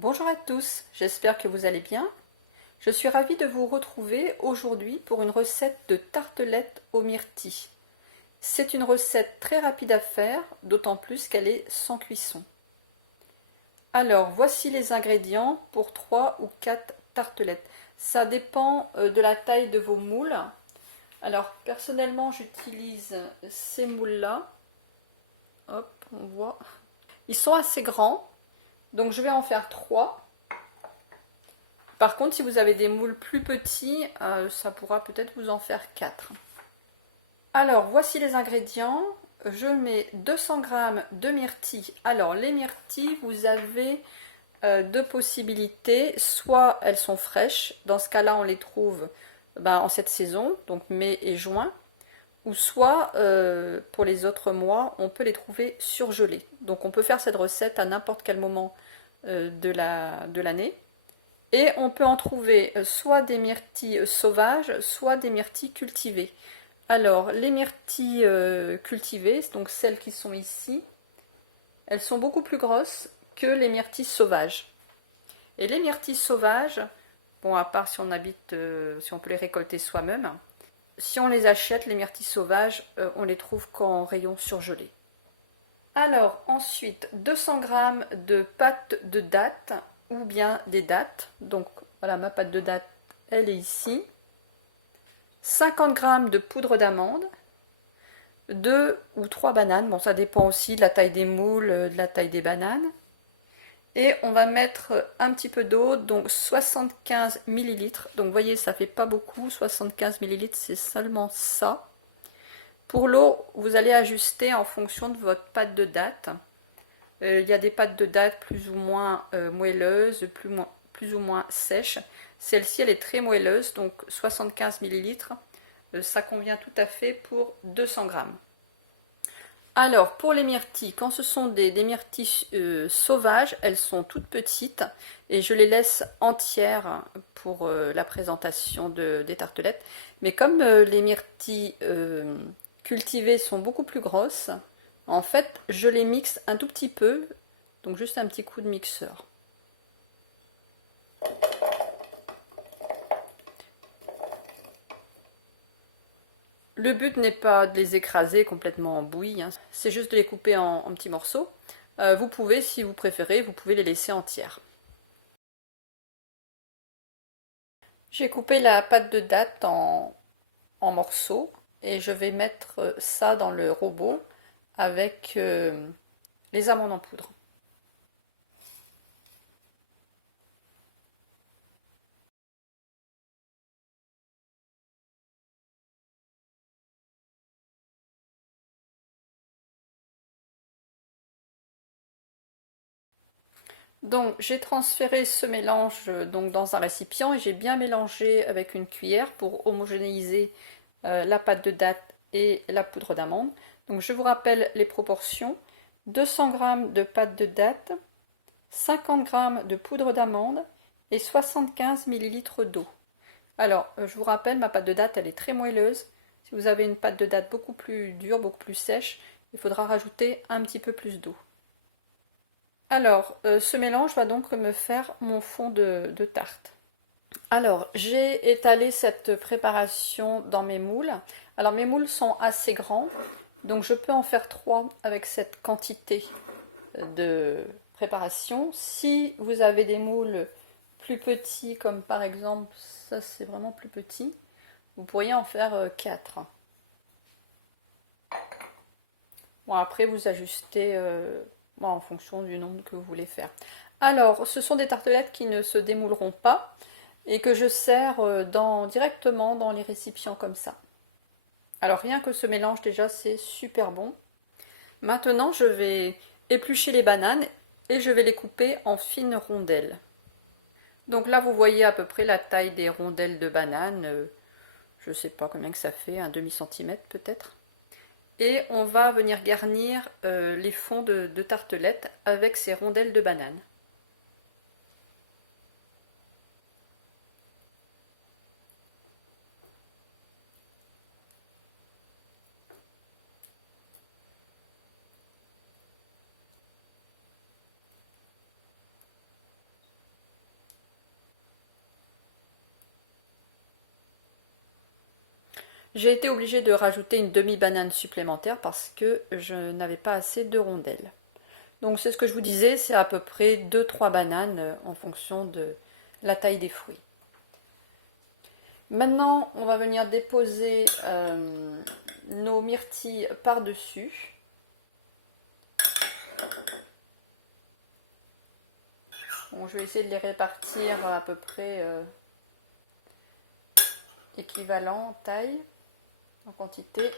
Bonjour à tous, j'espère que vous allez bien. Je suis ravie de vous retrouver aujourd'hui pour une recette de tartelette aux myrtilles. C'est une recette très rapide à faire, d'autant plus qu'elle est sans cuisson. Alors, voici les ingrédients pour 3 ou 4 tartelettes. Ça dépend de la taille de vos moules. Alors, personnellement, j'utilise ces moules-là. Hop, on voit. Ils sont assez grands, donc je vais en faire 3. Par contre, si vous avez des moules plus petits, ça pourra peut-être vous en faire 4. Alors, voici les ingrédients. Je mets 200 g de myrtilles. Alors, les myrtilles, vous avez deux possibilités. Soit elles sont fraîches, dans ce cas-là, on les trouve en cette saison, donc mai et juin. Ou soit, pour les autres mois, on peut les trouver surgelées. Donc, on peut faire cette recette à n'importe quel moment de l'année. Et on peut en trouver soit des myrtilles sauvages, soit des myrtilles cultivées. Alors, les myrtilles cultivées, donc celles qui sont ici, elles sont beaucoup plus grosses que les myrtilles sauvages. Et les myrtilles sauvages, bon, à part si on habite, si on peut les récolter soi-même, si on les achète, les myrtilles sauvages, on les trouve qu'en rayon surgelé. Alors, ensuite, 200 g de pâte de dattes ou bien des dattes. Donc, voilà, ma pâte de dattes, elle est ici. 50 g de poudre d'amande. 2 ou 3 bananes. Bon, ça dépend aussi de la taille des moules, de la taille des bananes. Et on va mettre un petit peu d'eau, donc 75 ml. Donc, vous voyez, ça fait pas beaucoup. 75 ml, c'est seulement ça. Pour l'eau, vous allez ajuster en fonction de votre pâte de dattes. Il y a des pâtes de dattes plus ou moins moelleuses, plus ou moins sèches. Celle-ci, elle est très moelleuse, donc 75 ml. Ça convient tout à fait pour 200 g. Alors, pour les myrtilles, quand ce sont des myrtilles sauvages, elles sont toutes petites et je les laisse entières pour la présentation des tartelettes. Mais comme les myrtilles cultivées sont beaucoup plus grosses, en fait, je les mixe un tout petit peu, donc juste un petit coup de mixeur. Le but n'est pas de les écraser complètement en bouillie, hein. C'est juste de les couper en petits morceaux. Vous pouvez, si vous préférez, vous pouvez les laisser entières. J'ai coupé la pâte de dattes en morceaux et je vais mettre ça dans le robot avec les amandes en poudre. Donc j'ai transféré ce mélange donc, dans un récipient et j'ai bien mélangé avec une cuillère pour homogénéiser la pâte de dattes et la poudre d'amande. Donc je vous rappelle les proportions. 200 g de pâte de dattes, 50 g de poudre d'amande et 75 ml d'eau. Alors je vous rappelle, ma pâte de dattes elle est très moelleuse. Si vous avez une pâte de dattes beaucoup plus dure, beaucoup plus sèche, il faudra rajouter un petit peu plus d'eau. Alors, ce mélange va donc me faire mon fond de tarte. Alors, j'ai étalé cette préparation dans mes moules. Alors, mes moules sont assez grands, donc je peux en faire 3 avec cette quantité de préparation. Si vous avez des moules plus petits, comme par exemple, ça c'est vraiment plus petit, vous pourriez en faire 4. Bon, après, vous ajustez en fonction du nombre que vous voulez faire. Alors, ce sont des tartelettes qui ne se démouleront pas et que je sers directement dans les récipients comme ça. Alors, rien que ce mélange, déjà, c'est super bon. Maintenant, je vais éplucher les bananes et je vais les couper en fines rondelles. Donc là, vous voyez à peu près la taille des rondelles de banane. Je ne sais pas combien que ça fait, un demi-centimètre peut-être. Et on va venir garnir les fonds de tartelettes avec ces rondelles de banane. J'ai été obligée de rajouter une demi-banane supplémentaire parce que je n'avais pas assez de rondelles. Donc c'est ce que je vous disais, c'est à peu près 2-3 bananes en fonction de la taille des fruits. Maintenant, on va venir déposer nos myrtilles par-dessus. Bon, je vais essayer de les répartir à peu près équivalent en taille, en quantité.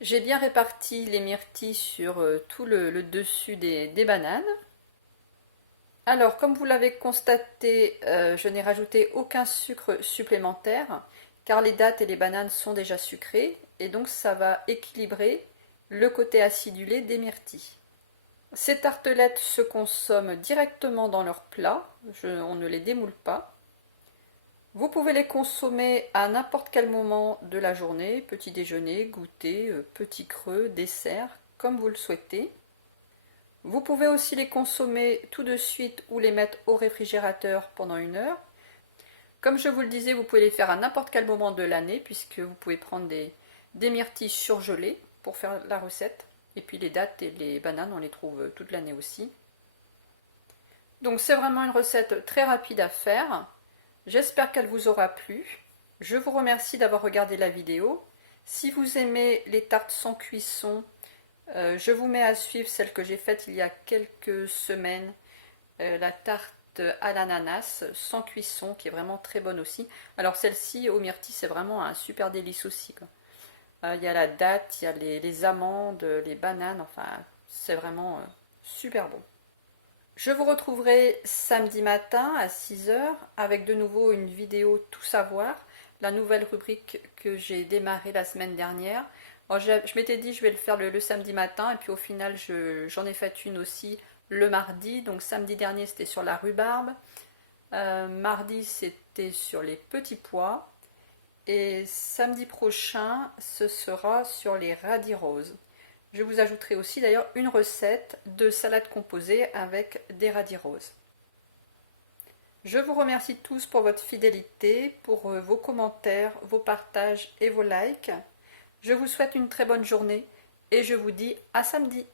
J'ai bien réparti les myrtilles sur tout le dessus des bananes. Alors, comme vous l'avez constaté, je n'ai rajouté aucun sucre supplémentaire car les dattes et les bananes sont déjà sucrées et donc ça va équilibrer le côté acidulé des myrtilles. Ces tartelettes se consomment directement dans leur plat, on ne les démoule pas. Vous pouvez les consommer à n'importe quel moment de la journée, petit déjeuner, goûter, petit creux, dessert, comme vous le souhaitez. Vous pouvez aussi les consommer tout de suite ou les mettre au réfrigérateur pendant 1 heure. Comme je vous le disais, vous pouvez les faire à n'importe quel moment de l'année puisque vous pouvez prendre des myrtilles surgelées pour faire la recette. Et puis les dattes et les bananes, on les trouve toute l'année aussi. Donc c'est vraiment une recette très rapide à faire. J'espère qu'elle vous aura plu. Je vous remercie d'avoir regardé la vidéo. Si vous aimez les tartes sans cuisson, je vous mets à suivre celle que j'ai faite il y a quelques semaines, la tarte à l'ananas sans cuisson qui est vraiment très bonne aussi. Alors celle-ci aux myrtilles c'est vraiment un super délice aussi, quoi. Il y a la date, il y a les amandes, les bananes, enfin c'est vraiment super bon. Je vous retrouverai samedi matin à 6 heures avec de nouveau une vidéo tout savoir, la nouvelle rubrique que j'ai démarrée la semaine dernière. Alors, je m'étais dit je vais le faire le samedi matin et puis au final j'en ai fait une aussi le mardi. Donc samedi dernier c'était sur la rhubarbe, mardi c'était sur les petits pois et samedi prochain ce sera sur les radis roses. Je vous ajouterai aussi d'ailleurs une recette de salade composée avec des radis roses. Je vous remercie tous pour votre fidélité, pour vos commentaires, vos partages et vos likes. Je vous souhaite une très bonne journée et je vous dis à samedi.